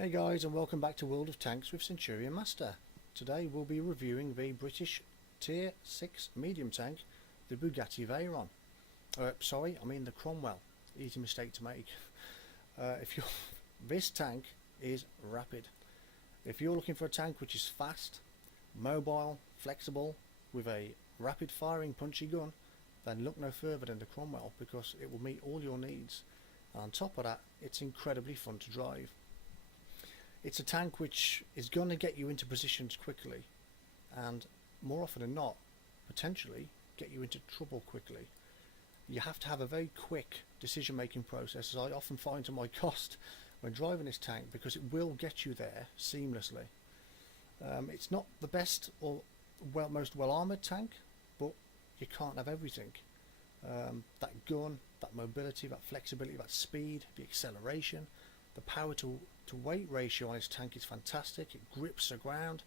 Hey guys, and welcome back to World of Tanks with Centurion Master. Today we'll be reviewing the British Tier 6 medium tank, the Bugatti Veyron. The Cromwell. Easy mistake to make. This tank is rapid. If you're looking for a tank which is fast, mobile, flexible, with a rapid firing punchy gun, then look no further than the Cromwell, because it will meet all your needs. And on top of that, it's incredibly fun to drive. It's a tank which is going to get you into positions quickly, and more often than not, potentially get you into trouble quickly. You have to have a very quick decision making process, as I often find to my cost when driving this tank, because it will get you there seamlessly. It's not the best or most well armoured tank, but you can't have everything. That gun, that mobility, that flexibility, that speed, the acceleration, the power to weight ratio on this tank is fantastic. It grips the ground.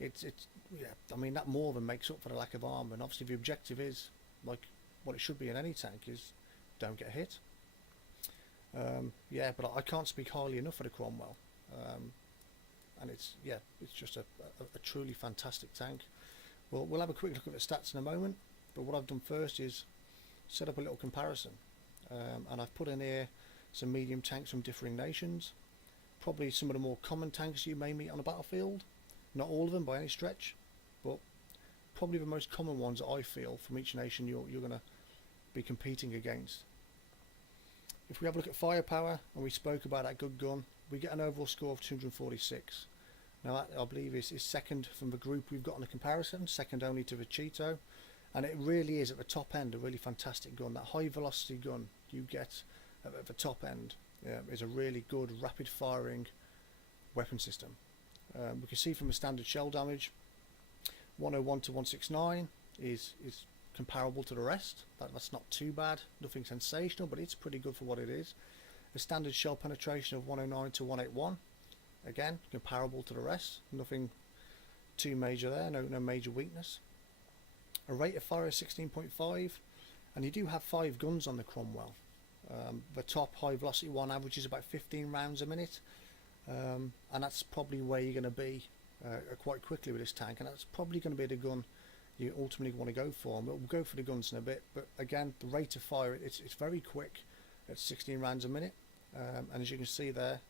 That more than makes up for the lack of armour. And obviously the objective is, like what it should be in any tank, is don't get hit. But I can't speak highly enough of the Cromwell. And it's just a truly fantastic tank. We'll have a quick look at the stats in a moment, but what I've done first is set up a little comparison, and I've put in here some medium tanks from differing nations, probably some of the more common tanks you may meet on a battlefield. Not all of them by any stretch, but probably the most common ones that I feel from each nation you're going to be competing against. If we have a look at firepower, and we spoke about that good gun, we get an overall score of 246. Now that, I believe, is second from the group we've got on the comparison, second only to the Cheeto, and it really is at the top end a really fantastic gun. That high velocity gun you get at the top end is a really good rapid firing weapon system. We can see from the standard shell damage, 101 to 169 is comparable to the rest. That's not too bad, nothing sensational, but it's pretty good for what it is. The standard shell penetration of 109 to 181, again comparable to the rest, nothing too major there, no major weakness. A rate of fire of 16.5, and you do have 5 guns on the Cromwell. The top high velocity one averages about 15 rounds a minute, and that's probably where you're going to be quite quickly with this tank, and that's probably going to be the gun you ultimately want to go for. But we'll go for the guns in a bit. But again, the rate of fire, it's very quick at 16 rounds a minute, and as you can see there,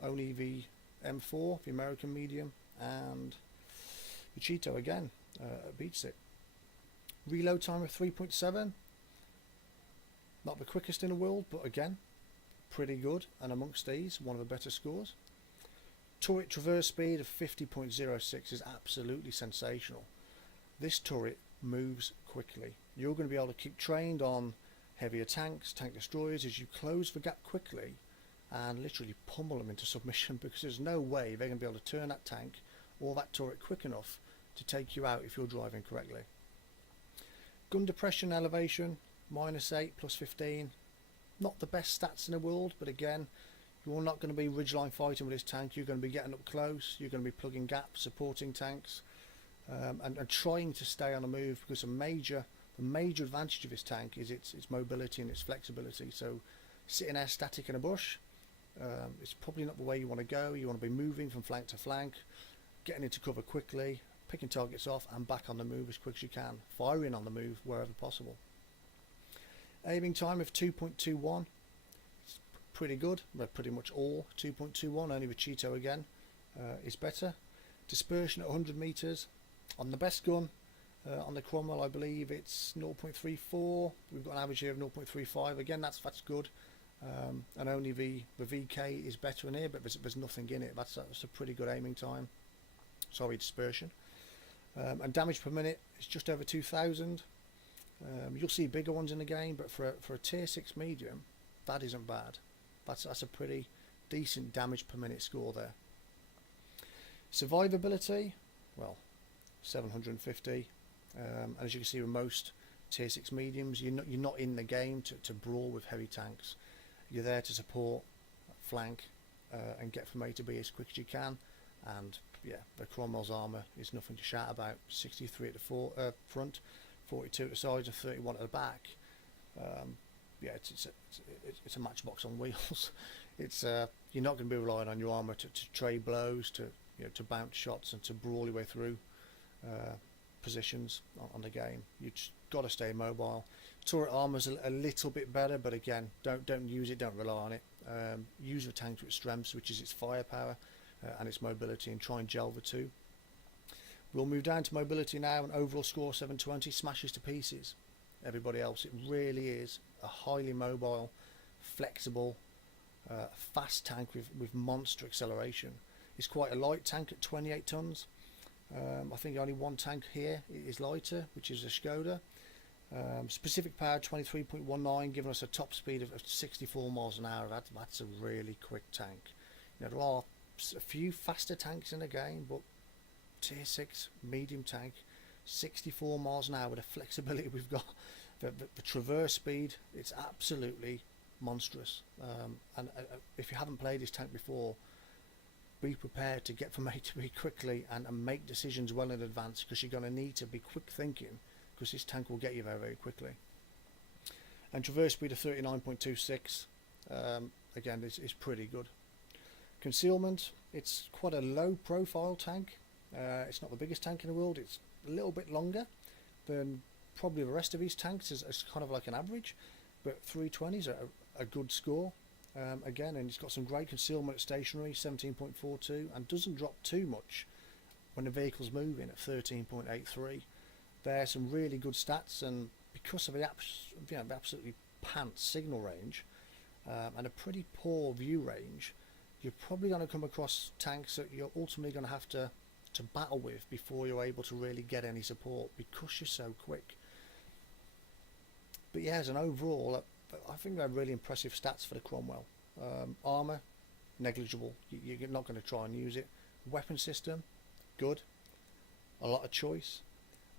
only the M4, the American medium, and the Cheeto again beats it. Reload time of 3.7. Not the quickest in the world, but again, pretty good, and amongst these, one of the better scores. Turret traverse speed of 50.06 is absolutely sensational. This turret moves quickly. You're going to be able to keep trained on heavier tanks, tank destroyers, as you close the gap quickly and literally pummel them into submission, because there's no way they're going to be able to turn that tank or that turret quick enough to take you out if you're driving correctly. Gun depression elevation, -8, +15. Not the best stats in the world, but again, you're not going to be ridgeline fighting with this tank. You're going to be getting up close, you're going to be plugging gaps, supporting tanks, and trying to stay on the move, because the major advantage of this tank is its mobility and its flexibility. So sitting there static in a bush, it's probably not the way you want to go. You want to be moving from flank to flank, getting into cover quickly, picking targets off and back on the move as quick as you can, firing on the move wherever possible. Aiming time of 2.21, it's pretty good. Well, pretty much all 2.21, only the Cheeto again is better. Dispersion at 100 meters. On the best gun, on the Cromwell, I believe it's 0.34. We've got an average here of 0.35. Again, that's good. And only the VK is better in here, but there's nothing in it. That's a pretty good aiming time. Sorry, dispersion. And damage per minute is just over 2,000. You'll see bigger ones in the game, but for a tier 6 medium, that isn't bad. That's a pretty decent damage per minute score there. Survivability, well, 750. And as you can see with most tier 6 mediums, you're not in the game to brawl with heavy tanks. You're there to support, flank, and get from A to B as quick as you can. And yeah, the Cromwell's armour is nothing to shout about. 63 at the front, 42 at the sides, and 31 at the back. yeah, it's a matchbox on wheels. It's you're not going to be relying on your armour to trade blows, to to bounce shots and to brawl your way through positions on the game. You just got to stay mobile. Turret armour's a little bit better, but again, don't use it, don't rely on it. Use the tank to its strengths, which is its firepower and its mobility, and try and gel the two. We'll move down to mobility now, and overall score 720, smashes to pieces everybody else. It really is a highly mobile, flexible, fast tank with monster acceleration. It's quite a light tank at 28 tons. I think only one tank here is lighter, which is a Skoda. Specific power 23.19, giving us a top speed of 64 miles an hour. That's a really quick tank. There are a few faster tanks in the game, but tier 6 medium tank, 64 miles an hour with the flexibility we've got, the traverse speed, it's absolutely monstrous. And if you haven't played this tank before, be prepared to get from A to B quickly and make decisions well in advance, because you're going to need to be quick thinking, because this tank will get you there very quickly. And traverse speed of 39.26, again, is pretty good. Concealment, it's quite a low profile tank. It's not the biggest tank in the world. It's a little bit longer than probably the rest of these tanks, as kind of like an average, but 320 is a good score. Again, and it's got some great concealment at stationary, 17.42, and doesn't drop too much when the vehicle's moving at 13.83. There's some really good stats, and because of the absolutely pants signal range and a pretty poor view range, you're probably going to come across tanks that you're ultimately going to have to battle with before you're able to really get any support, because you're so quick. But yeah, as an overall, I think they're really impressive stats for the Cromwell. Armour, negligible. You're not going to try and use it. Weapon system, good. A lot of choice.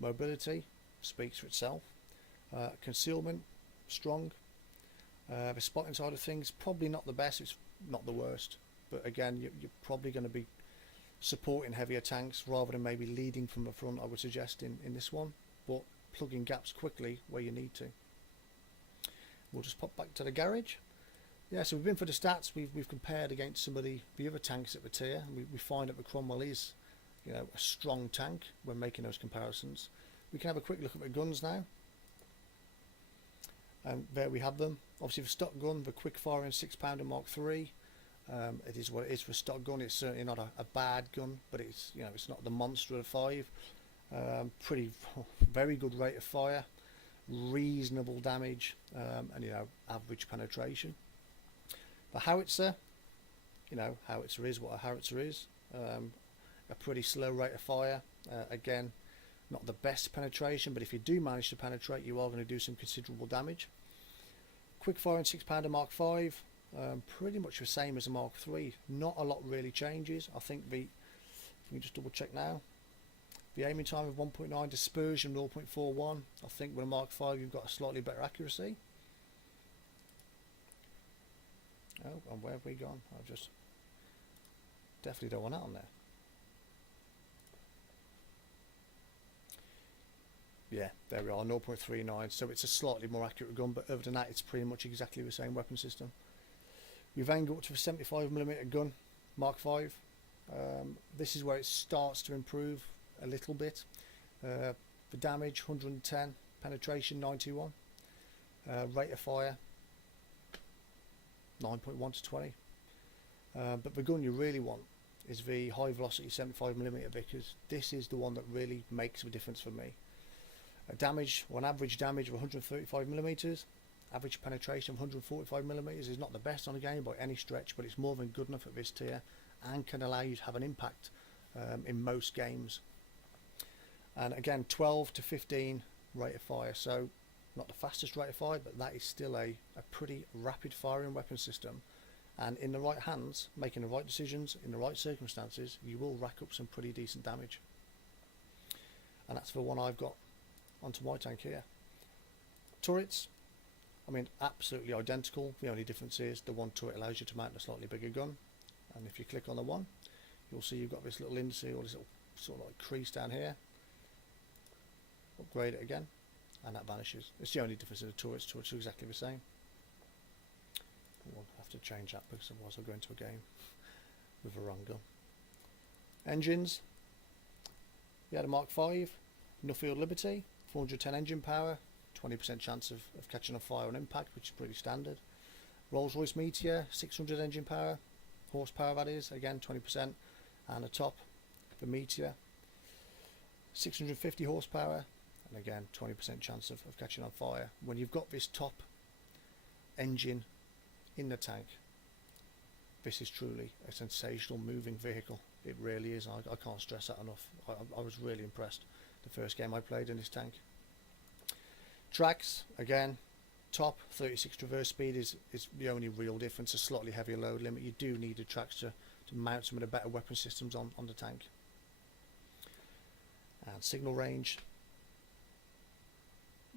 Mobility speaks for itself. Concealment, strong. The spotting side of things, probably not the best. It's not the worst. But again, you're probably going to be supporting heavier tanks rather than maybe leading from the front, I would suggest, in this one. But plugging gaps quickly where you need to. We'll just pop back to the garage. Yeah, so we've been for the stats. We've compared against some of the other tanks at the tier. We find that the Cromwell is, a strong tank when making those comparisons. We can have a quick look at the guns now. And there we have them. Obviously, the stock gun, the quick firing 6-pounder Mark III. It is what it is for a stock gun. It's certainly not a bad gun, but it's it's not the monster of 5. Very good rate of fire, reasonable damage, and average penetration. The howitzer, howitzer is what a howitzer is. A pretty slow rate of fire. Again, not the best penetration, but if you do manage to penetrate, you are going to do some considerable damage. Quick firing 6-pounder Mark V, pretty much the same as a Mark III. Not a lot really changes. I think let me just double check now. The aiming time of 1.9, dispersion 0.41. I think with a Mark V you've got a slightly better accuracy. Oh, and where have we gone? I've just definitely don't want that on there. Yeah, there we are, 0.39. So it's a slightly more accurate gun, but other than that, it's pretty much exactly the same weapon system. We've then got to a 75mm gun, Mark V. This is where it starts to improve a little bit. The damage 110, penetration 91, rate of fire 9.1 to 20. But the gun you really want is the high velocity 75mm, because this is the one that really makes a difference for me. An average damage of 135mm, average penetration of 145mm is not the best on the game by any stretch, but it's more than good enough at this tier and can allow you to have an impact in most games. And again, 12 to 15 rate of fire, so not the fastest rate of fire, but that is still a pretty rapid firing weapon system, and in the right hands, making the right decisions in the right circumstances, you will rack up some pretty decent damage. And that's the one I've got onto my tank here. Turrets, absolutely identical. The only difference is the one turret allows you to mount a slightly bigger gun, and if you click on the one, you'll see you've got this little indice or this little sort of like crease down here. Upgrade it again, and that vanishes. It's the only difference in the turrets. Turrets are exactly the same. we'll have to change that because otherwise I'll go into a game with a wrong gun. Engines. We had a Mark V, Nuffield Liberty, 410 engine power, 20% chance of catching on fire on impact, which is pretty standard. Rolls-Royce Meteor, 600 engine power, horsepower that is, again 20%, and a top, the Meteor, 650 horsepower, and again 20% chance of catching on fire. When you've got this top engine in the tank, this is truly a sensational moving vehicle. It really is. I can't stress that enough. I was really impressed the first game I played in this tank. Tracks, again, top 36 traverse speed is the only real difference. A slightly heavier load limit. You do need the tracks to mount some of the better weapon systems on the tank. And signal range,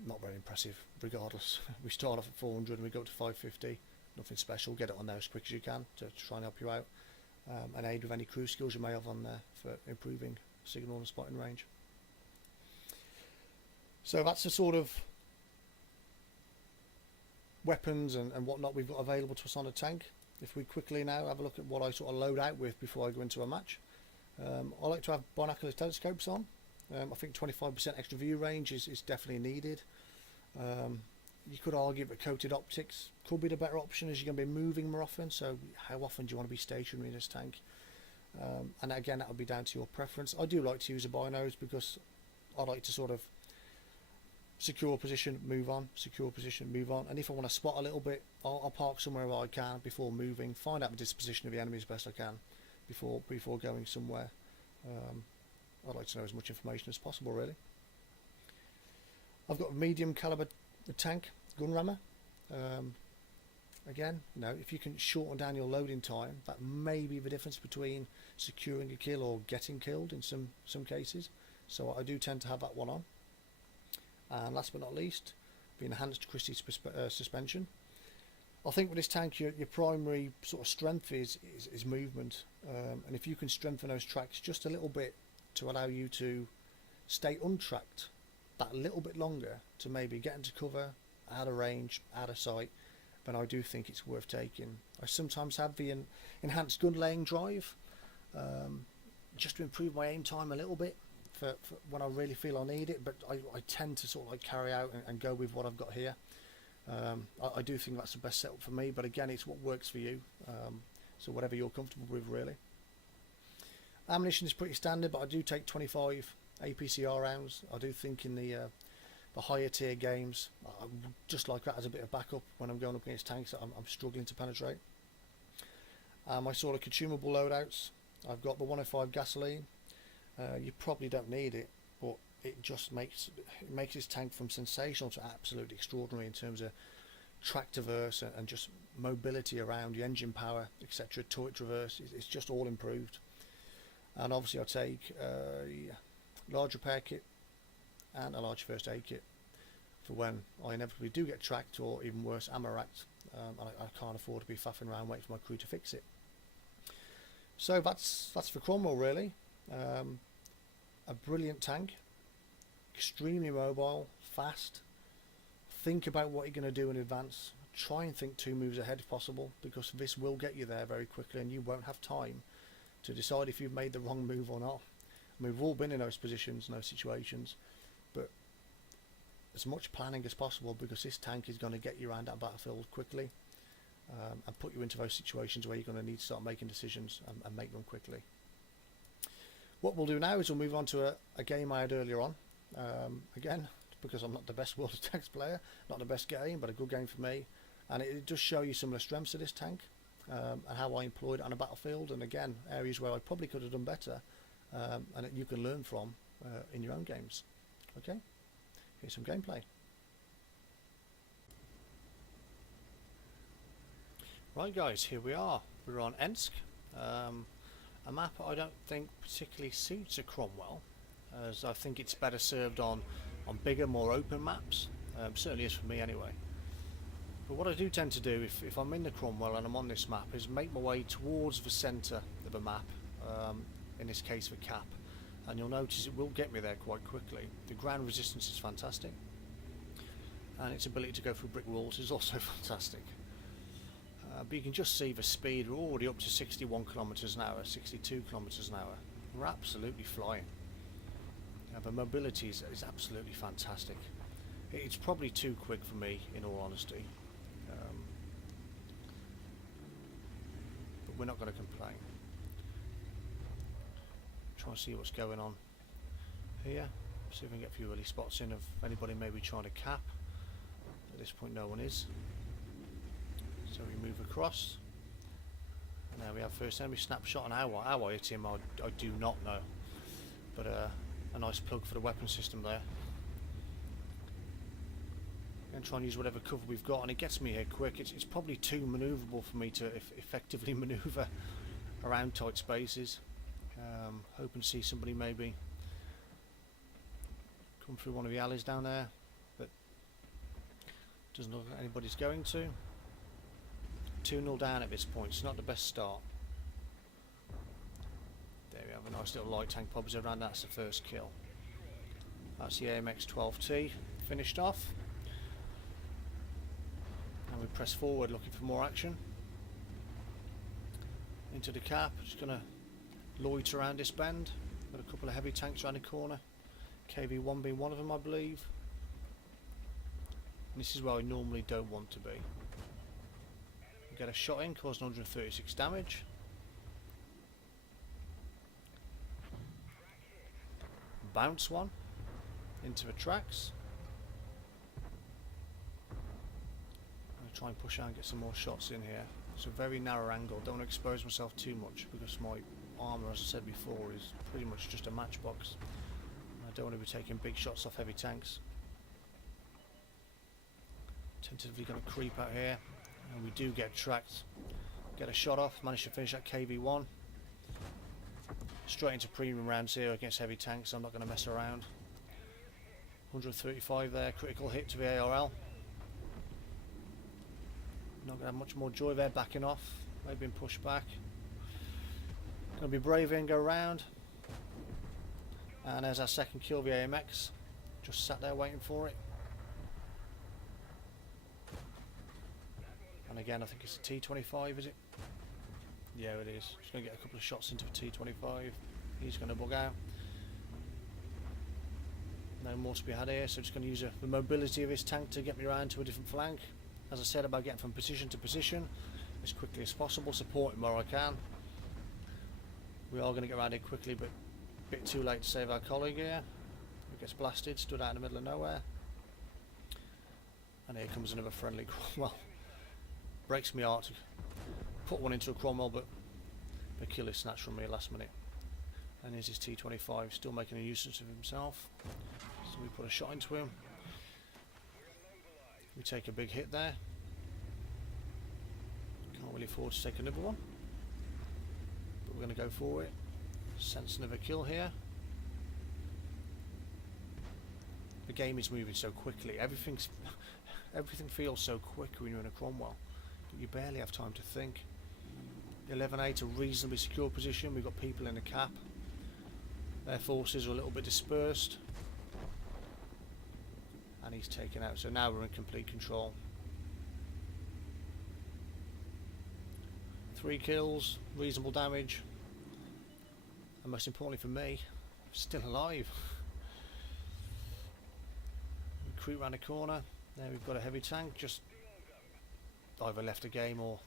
not very impressive regardless. We start off at 400 and we go up to 550. Nothing special. Get it on there as quick as you can to try and help you out, and aid with any crew skills you may have on there for improving signal and spotting range. So that's the sort of weapons and whatnot we've got available to us on the tank. If we quickly now have a look at what I sort of load out with before I go into a match. I like to have binocular telescopes on. I think 25% extra view range is definitely needed. You could argue that coated optics could be the better option as you're going to be moving more often, so how often do you want to be stationary in this tank? And again, that would be down to your preference. I do like to use a binos because I like to sort of secure position, move on, secure position, move on, and if I want to spot a little bit, I'll park somewhere where I can before moving, find out the disposition of the enemy as best I can before going somewhere. I'd like to know as much information as possible, really. I've got a medium caliber tank gun rammer. Again, you know, if you can shorten down your loading time, that may be the difference between securing a kill or getting killed in some cases. So I do tend to have that one on. And last but not least, the enhanced Christie suspension. I think with this tank, your primary sort of strength is movement, and if you can strengthen those tracks just a little bit to allow you to stay untracked that little bit longer, to maybe get into cover, out of range, out of sight, then I do think it's worth taking. I sometimes have the enhanced gun laying drive, just to improve my aim time a little bit for when I really feel I need it, but I tend to sort of like carry out and go with what I've got here. I do think that's the best setup for me, but again, it's what works for you, so whatever you're comfortable with, really. Ammunition is pretty standard, but I do take 25 APCR rounds. I do think in the higher tier games, I just like that as a bit of backup when I'm going up against tanks that I'm struggling to penetrate. My sort of consumable loadouts, I've got the 105 gasoline. You probably don't need it, but it just makes this tank from sensational to absolutely extraordinary in terms of track traverse and just mobility around, the engine power, etc. Turret traverse, it's just all improved. And obviously I take a large repair kit and a large first aid kit for when I inevitably do get tracked, or even worse, ammo racked, and I can't afford to be faffing around waiting for my crew to fix it. So that's for Cromwell, really. A brilliant tank, extremely mobile, fast. Think about what you're going to do in advance. Try and think 2 moves ahead if possible, because this will get you there very quickly and you won't have time to decide if you've made the wrong move or not. I mean, we've all been in those positions, those situations, but as much planning as possible, because this tank is going to get you around that battlefield quickly, and put you into those situations where you're going to need to start making decisions and make them quickly. What we'll do now is we'll move on to a game I had earlier on. Again, because I'm not the best World of Tanks player, not the best game, but a good game for me, and it does show you some of the strengths of this tank, and how I employed it on a battlefield, and again, areas where I probably could have done better, and you can learn from in your own games. Okay, here's some gameplay. Right guys, here we are. We're on Ensk, a map I don't think particularly suits a Cromwell, as I think it's better served on bigger, more open maps. Certainly is for me anyway. But what I do tend to do if I'm in the Cromwell and I'm on this map is make my way towards the centre of a map, in this case the cap, and you'll notice it will get me there quite quickly. The ground resistance is fantastic, and its ability to go through brick walls is also fantastic. But you can just see the speed. We're already up to 61 kilometers an hour, 62 kilometers an hour. We're absolutely flying. The mobility is absolutely fantastic. It's probably too quick for me, in all honesty. But we're not going to complain. Try and see what's going on here. See if we can get a few early spots in of anybody maybe trying to cap. At this point no one is. So we move across. Now we have first enemy snapshot, and how I hit him I do not know. But a nice plug for the weapon system there. And try and use whatever cover we've got, and it gets me here quick. It's probably too manoeuvrable for me to effectively manoeuvre around tight spaces. Hoping to see somebody maybe come through one of the alleys down there, but doesn't look like anybody's going to. 2-0 down at this point. It's not the best start. There we have a nice little light tank pops around. That's the first kill. That's the AMX 12T finished off. And we press forward looking for more action. Into the cap. Just going to loiter around this bend. Got a couple of heavy tanks around the corner. KV-1 being one of them, I believe. And this is where I normally don't want to be. Get a shot in, causing 136 damage. Bounce one into the tracks. I'm going to try and push out and get some more shots in here. It's a very narrow angle. Don't want to expose myself too much because my armour, as I said before, is pretty much just a matchbox. I don't want to be taking big shots off heavy tanks. Tentatively going to creep out here, and we do get tracked. Get a shot off, manage to finish that KV-1. Straight into premium rounds here against heavy tanks. I'm not going to mess around. 135 there, critical hit to the ARL. Not going to have much more joy there, backing off. Maybe being pushed back. Going to be brave here and go round. And there's our second kill, the AMX. Just sat there waiting for it. And again, I think it's a T25, is it? Yeah, it is. Just going to get a couple of shots into a T25. He's going to bug out. No more to be had here, so just going to use the mobility of his tank to get me around to a different flank. As I said about getting from position to position as quickly as possible, support him where I can. We are going to get around here quickly, but a bit too late to save our colleague here. He gets blasted, stood out in the middle of nowhere. And here comes another friendly Cromwell. Breaks me heart to put one into a Cromwell, but the kill is snatched from me last minute. And here's his T25, still making a nuisance of himself. So we put a shot into him. We take a big hit there. Can't really afford to take another one. But we're going to go for it. Sense another kill here. The game is moving so quickly. Everything feels so quick when you're in a Cromwell. You barely have time to think. 11-8, a reasonably secure position. We've got people in the cap. Their forces are a little bit dispersed. And he's taken out. So now we're in complete control. 3 kills, reasonable damage. And most importantly for me, still alive. We creep around the corner. There we've got a heavy tank, just either left the game or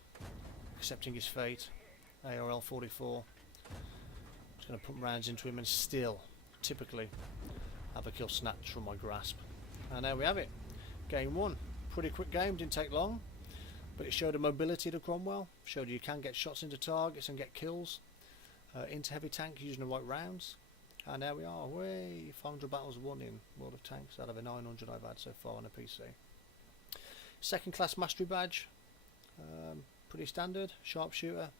accepting his fate. ARL 44. Just going to put rounds into him and still, typically, have a kill snatched from my grasp. And there we have it. Game 1. Pretty quick game, didn't take long. But it showed a mobility to Cromwell. Showed you can get shots into targets and get kills. Into heavy tank using the right rounds. And there we are. Way 500 battles won in World of Tanks out of the 900 I've had so far on a PC. Second class mastery badge. Pretty standard. Sharpshooter.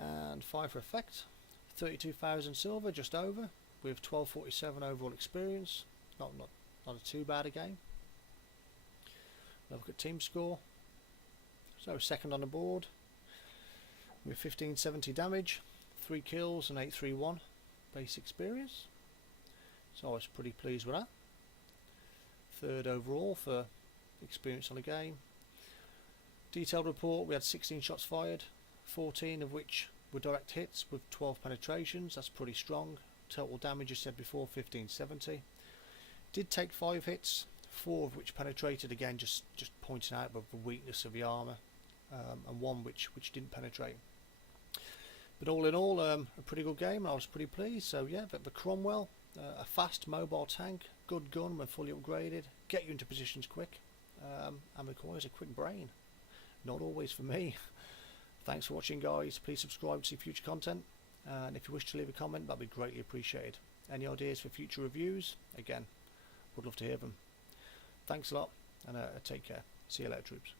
And 5 for effect. 32,000 silver, just over. With 1247 overall experience. Not a too bad a game. Look at team score. So second on the board. With 1570 damage. 3 kills and 831 base experience. So I was pretty pleased with that. Third overall for experience on the game. Detailed report, we had 16 shots fired, 14 of which were direct hits with 12 penetrations. That's pretty strong. Total damage, as said before, 1570. Did take 5 hits, 4 of which penetrated, again just pointing out the weakness of the armour, and 1 which didn't penetrate. But all in all, a pretty good game. I was pretty pleased. So yeah, the Cromwell, a fast mobile tank, good gun when fully upgraded, get you into positions quick, and requires a quick brain. Not always for me. Thanks for watching, guys. Please subscribe to see future content, and if you wish to leave a comment, that'd be greatly appreciated. Any ideas for future reviews? Again, would love to hear them. Thanks a lot, and take care. See you later, troops.